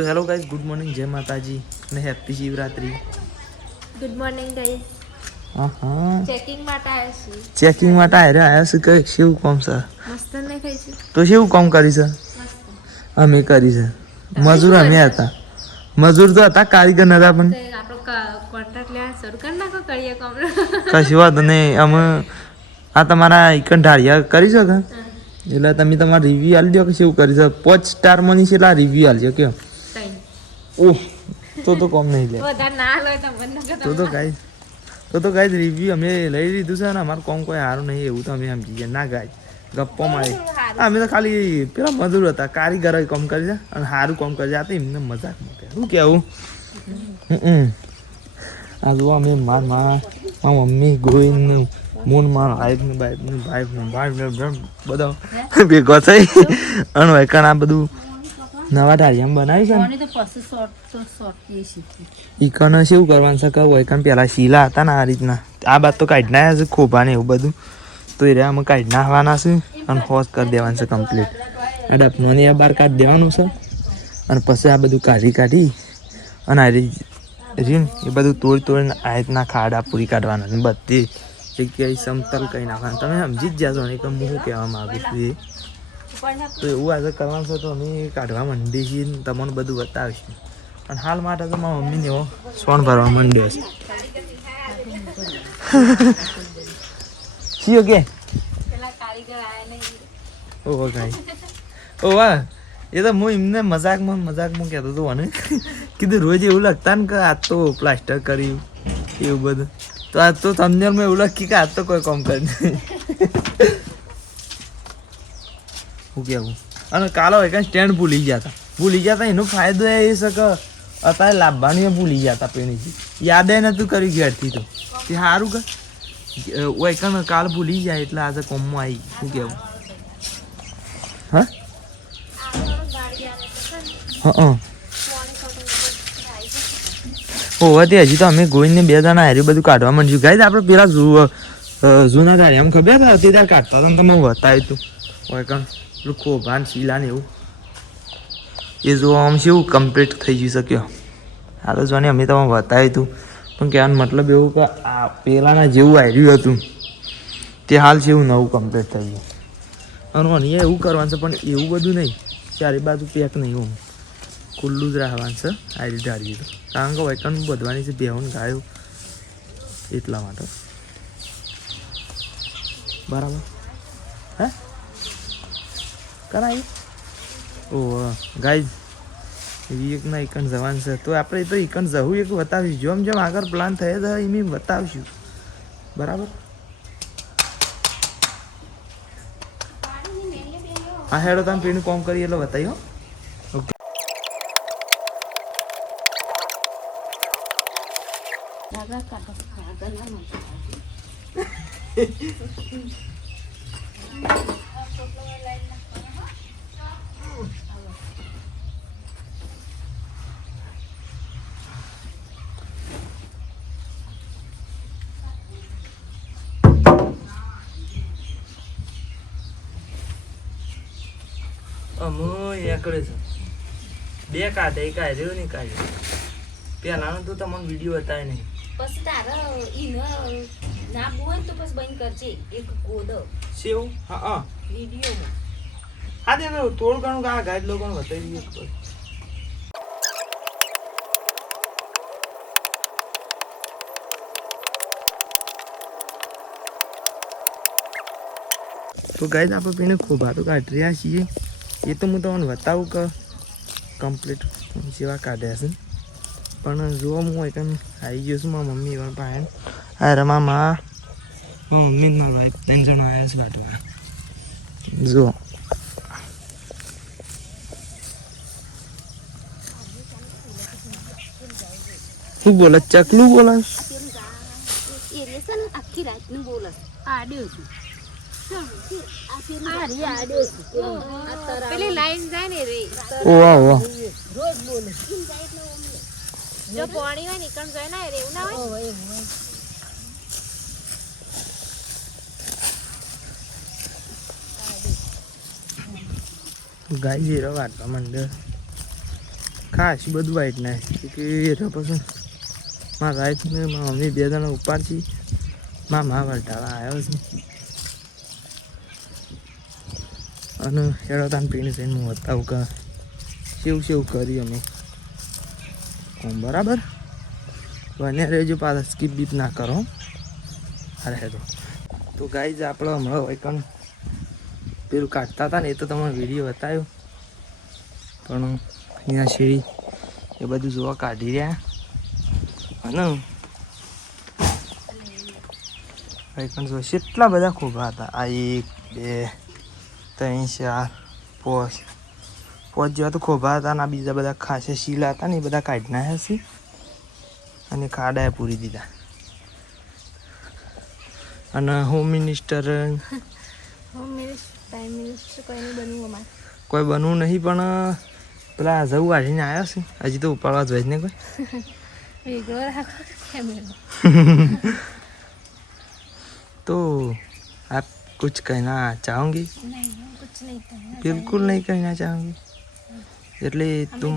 तो hello guys, good morning, जय माता जी ने happy Shivratri. Good morning guys. हाँ हाँ, ચેકિંગ માટે આવ્યા છીએ. चेकिंग માટે આયા છે કે શું કામ છે? મસ્ત ને ખાઈશું. તો શું કામ કરી છે? મસ્ત. અમે કરી છે તમે મજૂર, શું અમે કરશો? હતા મજૂર તો હતા, કારીગર નતા પણ તો આપણો કોન્ટ્રાક્ટ લેવા શરૂ કરી નાખો, કરીએ કામ. કશી વાત નહીં. અમે આ તમારા ઇકન ઢાળિયા કરી શકો એટલે તમે તમારા રિવ્યુ આલી દો કે શું કરી છે. 5 સ્ટાર મની છે એટલે રિવ્યુ આલજો કે તઈ ઓહ તો કોમ નહીં લે વધારે ના લો તો મને તો ગાઈસ રિવ્યુ અમે લઈ લીધું છે ને અમારું કોમ કોઈ સારું નહીં એવું તો અમે સમજી ગયા ના ગાય ગપ્પો મારી. અમે તો ખાલી પેલા મજૂર હતા, કારીગર કામ કરી છે અને સારું કામ કરી આ તો એમને મજાક મૂકે શું કેવું. આ જો અમે મારા મમ્મી ગોઈને મૂન મારા વાઈફ બધા ભેગો થઈ અને વૈકણ આ બધું નવા ઢાળિયામાં બનાવ્યું છે ને ઈકણ શું કરવાનું છે કહું વૈકણ પેલા શીલા હતા ને આ રીતના આ બાદ તો કાઢી નાખ્યા છે ખોભા ને એવું બધું તો એ રહ્યા અમે કાઢી નાખવાના છે અને હોશ કરી દેવાનું છે કમ્પ્લીટ. આ ડપનોની આ બહાર કાઢી દેવાનું છે અને પછી આ બધું કાઢી અને આ રીન એ બધું તોડીને આ રીતના ખાડા પૂરી કાઢવાના ને બધી જગ્યાએ સમતલ કરી નાખવાના. તમે સમજી જ જાશો ને કે હું શું કહેવા માગું છું એ. તો એવું આજે કરવાનું છે તો અમે કાઢવા માંડી છીએ, તમને બધું બતાવીશું. અને હાલ માટે તો મારા મમ્મીને એવો સોન ભરવા માંડ્યો છે. શીઓ કે ઓહો ગાઈ ઓ વાહ, એ તો હું એમને મજાકમાં કહેતો હતો મને કીધું રોજ એવું લગતા ને કે આજ તો પ્લાસ્ટર કર્યું એવું બધું, તો આજ તો થંબનેલમાં એવું લખી કે આજ તો કોઈ કામ કરી નહીં. શું કહેવું. અને કાલો એક સ્ટેન્ડ ભૂલી જતા એનો ફાયદો એ છે કે અત્યારે લાભવાની ભૂલી જતા પેણીથી યાદ નતું કર્યું ઘેરથી તો તે સારું કે વૈકણ કાલ ભૂલી જાય એટલે આજે કોમમાં આવી. શું કહેવું. હા હા હોવાથી હજી તો અમે ગોઈને 2 જણા હાર્યું બધું કાઢવા માંડ્યું. ગાઈસ આપણે પેલા જૂના ગાડી આમ ખબર હતી ત્યારે કાઢતા હતા તમે બતાવ્યું હતું વૈકણ પેલું ખોભાન શીલા ને એવું એ જો આમ શું કમ્પ્લીટ થઈ જઈ શક્યો. આ તો જોને અમે તમને બતાવ્યું હતું પણ કહેવાનો મતલબ એવું કે આ પહેલાંના જેવું આવ્યું હતું તે હાલ છે એવું નવું કમ્પ્લીટ થઈ ગયું. અને અહીંયા એવું કરવાનું છે પણ એવું બધું નહીં, ચારે બાજુ પેક નહીં, હું ખુલ્લું જ રાખવાનું છે. આ રીતે ઢાળીએ તો કારણ કે વૈકણ બધવાની છે બેહું ગાયો એટલા માટે બરાબર. હે કરાય ઓહ ગાઈઝ એકના એકણ જવાનું છે તો આપણે તો એકણ જવું એક બતાવીશું. જેમ આગળ પ્લાન થયા હતા એમ બતાવીશું બરાબર. હા હેડો તમે પેલું કોમ કરીએ એટલે બતાવી. ઓકે એકડે છે 2 કાઢે એક આવ્યો ને કાઢ્યો પેલાનો તો તમને વિડીયો બતાવે નહીં. પછી તારે ઈનો ના બોલ તો પછી બંધ કરજે એક ગોદો સેવ. હા વિડીયોમાં હા તે થોડું ઘણું આ ગાઈડ લોકોને બતાવી દઈએ. તો ગાઈડ આપણે પેને ખોબા તો કાઢી રહ્યા છીએ એ તો હું તમને બતાવું કે કમ્પ્લીટ જેવા કાઢ્યા છે પણ જો હું એક આવી ગયો છું મારા મમ્મી એવા પાસે આ રમા મમ્મી ના ભાઈ 3 જણા આવ્યા છે કાઢવા. જો શું બોલે ચકલું બોલે આખી રાત નું બોલે આડ્યો છું. પેલી લાઈન જાય ને રે ઓ વાહ રોજ બોલે જો પાણી હોય નીકળ જાય ને રે એવું ના હોય. ગાય જીરો વાટવા માંડે ખાસ બધું વાઈટ ના કે પછી મારા વાઈફ ને મારા મમ્મી 2 જણા ઉપાડશી મા વટાળા આવ્યો છે અને હેડો તાન પીણી થઈને હું બતાવું કે સેવ કરી અમે બરાબર બને રહેજો પાછા સ્કીપ બીપ ના કરો અરે તો ગાઈઝ આપણે હમણાં વૈકણ પેલું કાઢતા હતા ને એ તો તમને વિડીયો બતાવ્યો પણ અહીંયા શેરી એ બધું જોવા કાઢી રહ્યા અને વૈકણ જો કેટલા બધા ખોભા હતા આ 1 2 3 4 5 જેવા તો ખોભા હતા અને આ બીજા બધા ખાસા શીલા હતા ને એ બધા કાઢી નાખ્યા છે અને ખાડાએ પૂરી દીધા અને હોમ મિનિસ્ટર પ્રાઇમ મિનિસ્ટર કોઈ બનવું નહીં પણ પેલા જવું વાળીને આવ્યો છે હજી તો ઉપાડવા જોઈએ ને કોઈ तो आप कुछ कहना चाहोगी बिल्कुल नहीं कहना चाहोगी એટલે તું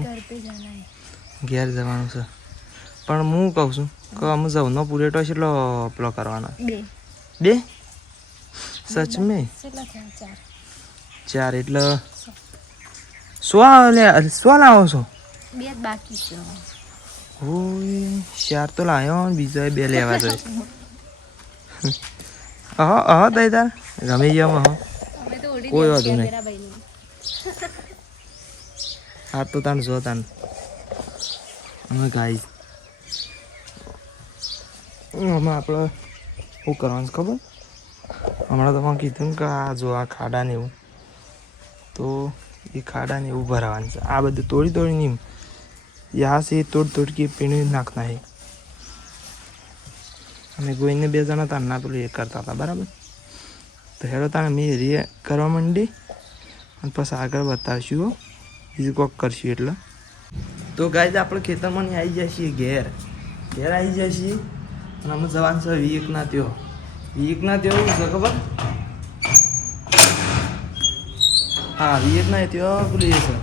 ઘેર જવાનું છે પણ હું કહું છું કે અમે જવનો પૂરેટો કેટલો પેલો કરવાનો 2 સચ મેં 4 એટલે 100 લાવો છો 2 બાકી છે ઓય 4 તો લાવ્યો ને બીજા 2 લેવા જોઈએ દઈ તાર ગમે ગયો કોઈ વાંધો નહીં હા તો તાન જો તાન અમે ગાઈ આમાં આપણે શું કરવાનું છે ખબર હમણાં તમે કીધું કે આ જો આ ખાડા ને એવું તો એ ખાડા ને એવું ભરાવાનું છે આ બધું તોડી નહીં યા છે તોડ કે પીણી નાખના છે અમે ગોઈને 2 જણા તારના પેલું એ કરતા હતા બરાબર તો હેડો તાને મેં રે કરવા માંડી અને પછી આગળ બતાવશું બીજું કોક કરશું એટલે તો ગાઈઝ આપણે ખેતરમાં આવી જાય છીએ ઘેર આવી જાય છીએ અને અમે જવાનું છે વિવેકના ત્યાં શું છે ખબર હા વિવેકના ત્યાં પેલું એ છે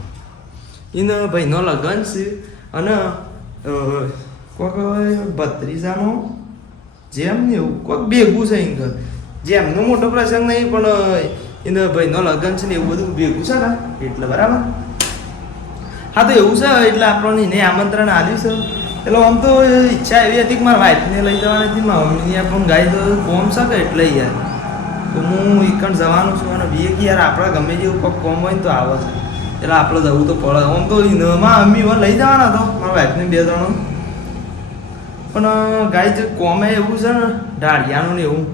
એને ભાઈનો લગ્ન છે અને કોઈક ભત્રીજાનો જેમ ને એવું કોઈક ભેગું છે એમ જેમનો મોટો પ્રસંગ નહીં પણ એને ભાઈનો લગ્ન છે ને એવું બધું ભેગું છે ને એટલે બરાબર હા તો એવું છે એટલે આપણને એને આમંત્રણ આવ્યું છે એટલે આમ તો ઈચ્છા એવી હતી કે મારા વાઈફને લઈ જવાની હતી મારા મમ્મીની પણ ગાય તો કોમ છે કે એટલે યાર તો હું એકણ જવાનું છું અને બીએ કે યાર આપણે ગમે જેવું કોઈક કોમ હોય ને તો આવે છે એટલે આપણે જવું તો પડે આમ તો મારા મમ્મી લઈ જવાના હતો મારા વાઈફને 2 જણો પણ ગાય જે કોમે એવું છે ને ઢાળિયાનું ને એવું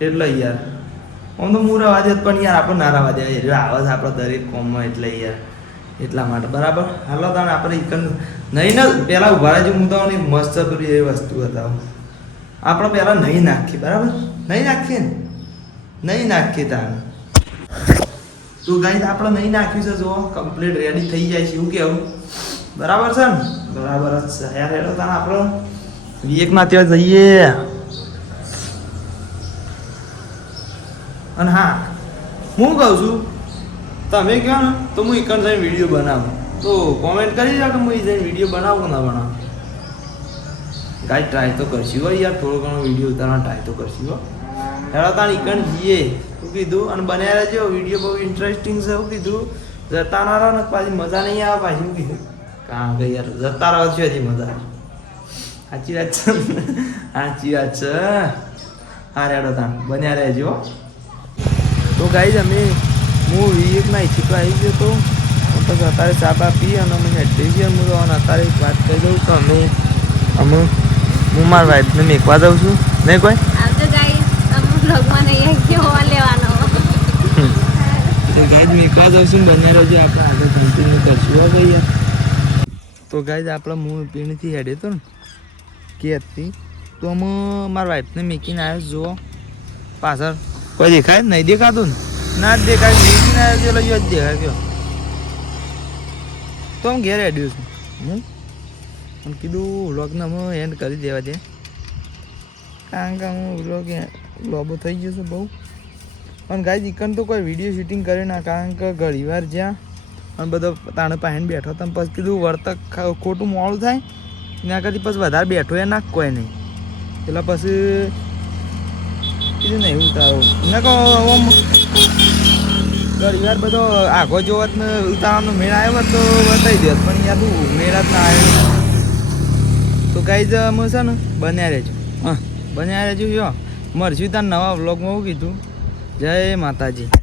એટલે યાર આમ તો મૂરાવા દે પણ યાર આપણે ના રાવા દે આવે છે આપણે દરેક કોમમાં એટલે યાર એટલા માટે બરાબર હાલો તાણ આપણે એકન નહીં ને પહેલાં ઉભા રહેજો હું તો મસ્ત પેલી એ વસ્તુ હતા આપણે પહેલાં નહીં નાખીએ બરાબર નહીં નાખીએ ને નહીં નાખીએ તાણ તો ગાય આપણે નહીં નાખ્યું છે જો કમ્પ્લીટ રેડી થઈ જાય છે એવું કેવું બરાબર છે ને બરાબર જ છે યાર હેડો તાણ આપણે વિવેકમાં ત્યાં જઈએ અને હા હું કહું છું તમે કહો ને તો હું એકણ જઈને વિડીયો બનાવું તો કોમેન્ટ કરી દો કે હું જઈને વિડીયો બનાવું કે ના બનાવું ગાય ટ્રાય તો કરશું હો યાર થોડો ઘણો વિડીયો ઉતારવાનો ટ્રાય તો કરશું હો હેડો તાણ એકણ જઈએ શું કીધું અને બન્યા રહેજો વિડીયો બહુ ઇન્ટરેસ્ટિંગ છે શું કીધું જતા ના રહો ને પાછી મજા નહીં આવે પાછી શું કીધું કાં કે યાર જતા રહો છો હજી મજા સાચી વાત છે સાચી વાત છે હા રેડો તાણ બન્યા રહેજો તો ગાઈઝ અમે હું વિવેકના ઈચ્છિતો આવી ગયો તો પછી અત્યારે ચા બા પી અને અમે હેઠી છીએ હું અને અત્યારે એક વાત કહી દઉં તો અમે હું મારા વાઈફને મેકવા દઉં છું નહીં કોઈ ગાઈઝ મેકવા દઉં છું બન્યા રહેજો આપણે આગળ કન્ટિન્યુ કરશું હો ભાઈ યાર તો ગાઈઝ આપણે હું પીણીથી હેડે તો ને કેરથી તો અમે મારા વાઈફને મેકીને આવ્યો જુઓ પાછળ કોઈ દેખાય નહીં દેખાતું ને ના જ દેખાય મેકીને આવ્યો ચલો જ દેખાય કયો તો હું ઘેર હેડ્યું છું પણ કીધું વ્લોગને અમે એન્ડ કરી દેવા દે કારણ કે હું વ્લોગ લોબો થઈ ગયો છે બહુ પણ ગાય દીકન તો કોઈ વિડીયો શૂટિંગ કરે ના કારણ કે ઘણી વાર જ્યાં અને બધો તાણે પાહીને બેઠો તો પછી કીધું વર્તક ખોટું મોડું થાય એના કરતી પછી વધારે બેઠો એ ના કોઈ નહીં એટલે પછી કીધું નહીં ઉતારો ના કહો આમ ઘણી વાર બધો આઘો જોવત ને ઉતારવાનો મેળ આવ્યો હોત તો બતાવી દેત પણ યાર તું મેળ જ ના આવ્યો તો ગાઈઝ અમે છે ને બન્યા રહેજો હા બન્યા રહેજો જો મળશું તાર નવા વ્લોગમાં હું કીધું જય માતાજી.